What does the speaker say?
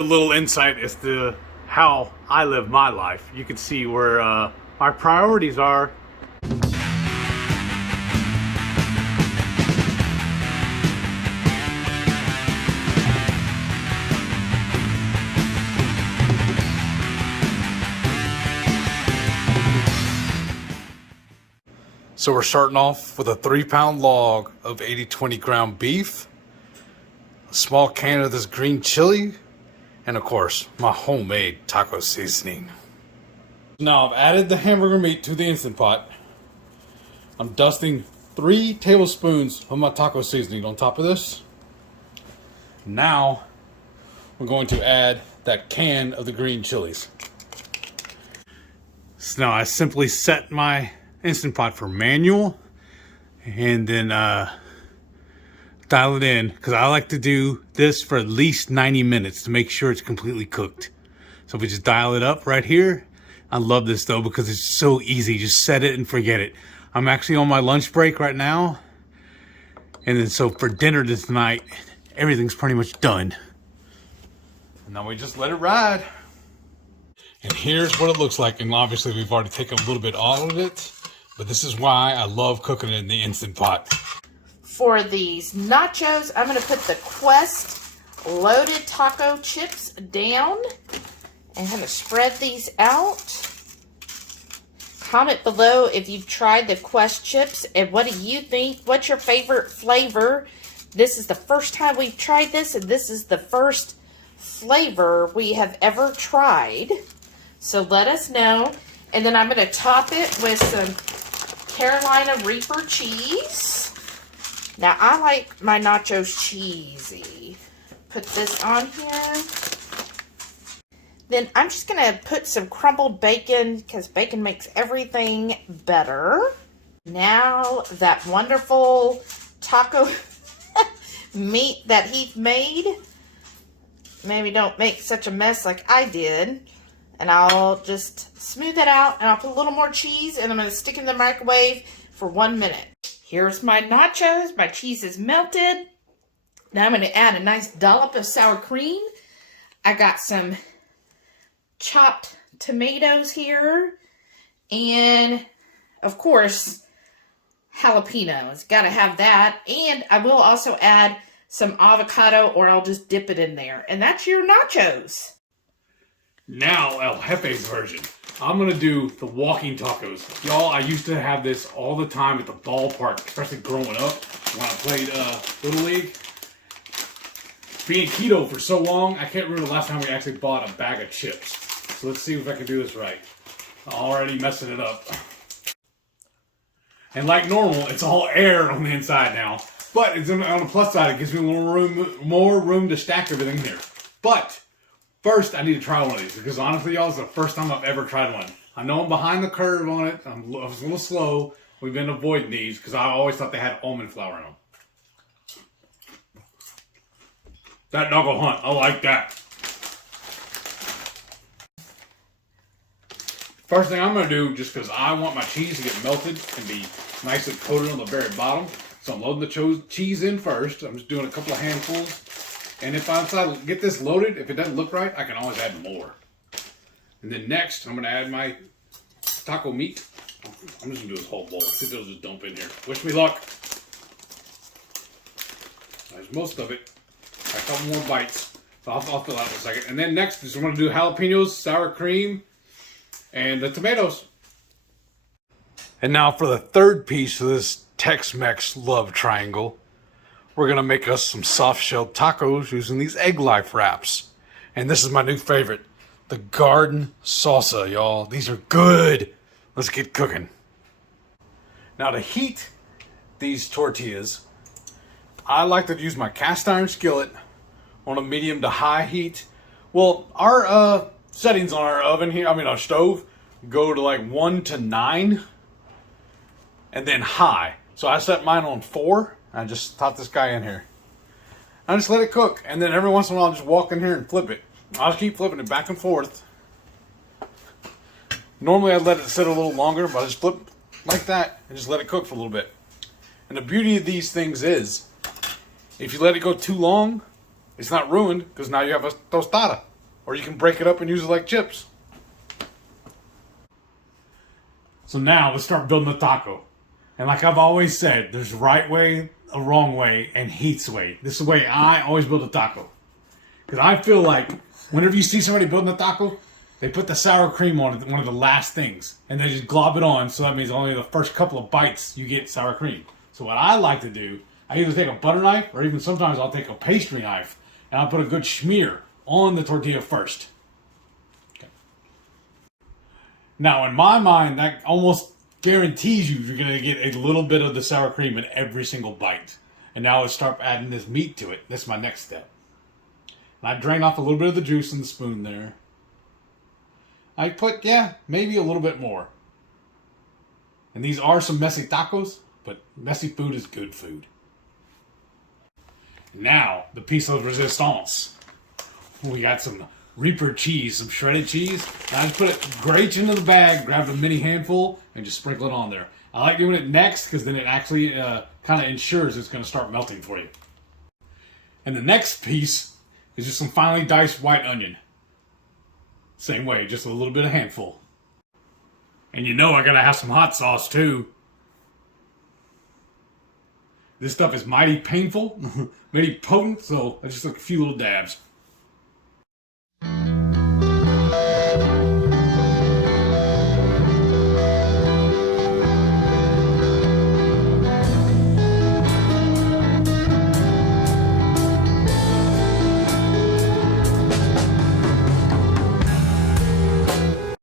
A little insight as to how I live my life. You can see where my priorities are. So we're starting off with a 3-pound log of 80/20 ground beef, a small can of this green chili, and of course, my homemade taco seasoning. Now I've added the hamburger meat to the Instant Pot. I'm dusting 3 tablespoons of my taco seasoning on top of this. Now we're going to add that can of the green chilies. So now I simply set my Instant Pot for manual and then dial it in, because I like to do this for at least 90 minutes to make sure it's completely cooked. So if we just dial it up right here. I love this though because it's so easy. Just set it and forget it. I'm actually on my lunch break right now, and then so for dinner this night everything's pretty much done, and now we just let it ride. And here's what it looks like, and obviously we've already taken a little bit out of it, but this is why I love cooking it in the Instant Pot. For these nachos, I'm going to put the Quest loaded taco chips down and kind of spread these out. Comment below if you've tried the Quest chips and what do you think? What's your favorite flavor? This is the first time we've tried this, and this is the first flavor we have ever tried. So let us know. And then I'm going to top it with some Carolina Reaper cheese. Now, I like my nachos cheesy. Put this on here. Then I'm just going to put some crumbled bacon, because bacon makes everything better. Now, that wonderful taco meat that Heath made. Maybe don't make such a mess like I did. And I'll just smooth it out, and I'll put a little more cheese, and I'm going to stick it in the microwave for 1 minute. Here's my nachos. My cheese is melted. Now I'm going to add a nice dollop of sour cream. I got some chopped tomatoes here. And, of course, jalapenos. Got to have that. And I will also add some avocado, or I'll just dip it in there. And that's your nachos. Now El Jefe's version. I'm going to do the walking tacos. Y'all, I used to have this all the time at the ballpark, especially growing up when I played Little League. Being keto for so long, I can't remember the last time we actually bought a bag of chips. So let's see if I can do this right. I'm already messing it up. And like normal, it's all air on the inside now. But it's on the plus side, it gives me more room to stack everything here. But first, I need to try one of these, because honestly, y'all, it's the first time I've ever tried one. I know I'm behind the curve on it. I was a little slow. We've been avoiding these because I always thought they had almond flour in them. That knuckle hunt, I like that. First thing I'm going to do, just because I want my cheese to get melted and be nicely coated on the very bottom, so I'm loading the cheese in first. I'm just doing a couple of handfuls. And if I decide to get this loaded, if it doesn't look right, I can always add more. And then next, I'm going to add my taco meat. I'm just going to do this whole bowl. See if they'll just dump in here. Wish me luck. There's most of it. A couple more bites. So I'll fill out in a second. And then next is I'm going to do jalapenos, sour cream, and the tomatoes. And now for the third piece of this Tex-Mex love triangle. We're going to make us some soft-shelled tacos using these egg life wraps. And this is my new favorite, the garden salsa, y'all. These are good. Let's get cooking. Now to heat these tortillas, I like to use my cast iron skillet on a medium to high heat. Well, our settings on our oven here, our stove, go to like 1 to 9 and then high. So I set mine on 4. I just top this guy in here. I just let it cook, and then every once in a while I'll just walk in here and flip it. I'll just keep flipping it back and forth. Normally I'd let it sit a little longer, but I just flip like that and just let it cook for a little bit. And the beauty of these things is, if you let it go too long, it's not ruined, because now you have a tostada. or you can break it up and use it like chips. So now let's start building the taco. And like I've always said, there's a right way, a wrong way, and Heath's way. This is the way I always build a taco. Because I feel like whenever you see somebody building a taco, they put the sour cream on it, one of the last things, and they just glob it on, so that means only the first couple of bites you get sour cream. So what I like to do, I either take a butter knife, or even sometimes I'll take a pastry knife, and I'll put a good smear on the tortilla first. Okay. Now, in my mind, that almost guarantees you're going to get a little bit of the sour cream in every single bite. And now let's start adding this meat to it. That's my next step. And I drain off a little bit of the juice in the spoon there. I put, maybe a little bit more. And these are some messy tacos, but messy food is good food. Now, the piece of resistance. We got some Reaper cheese, some shredded cheese. And I just put it great into the bag, grab a mini handful, and just sprinkle it on there. I like doing it next because then it actually kind of ensures it's going to start melting for you. And the next piece is just some finely diced white onion. Same way, just a little bit of handful. And you know I gotta have some hot sauce too. This stuff is mighty painful, mighty potent, so I just took a few little dabs.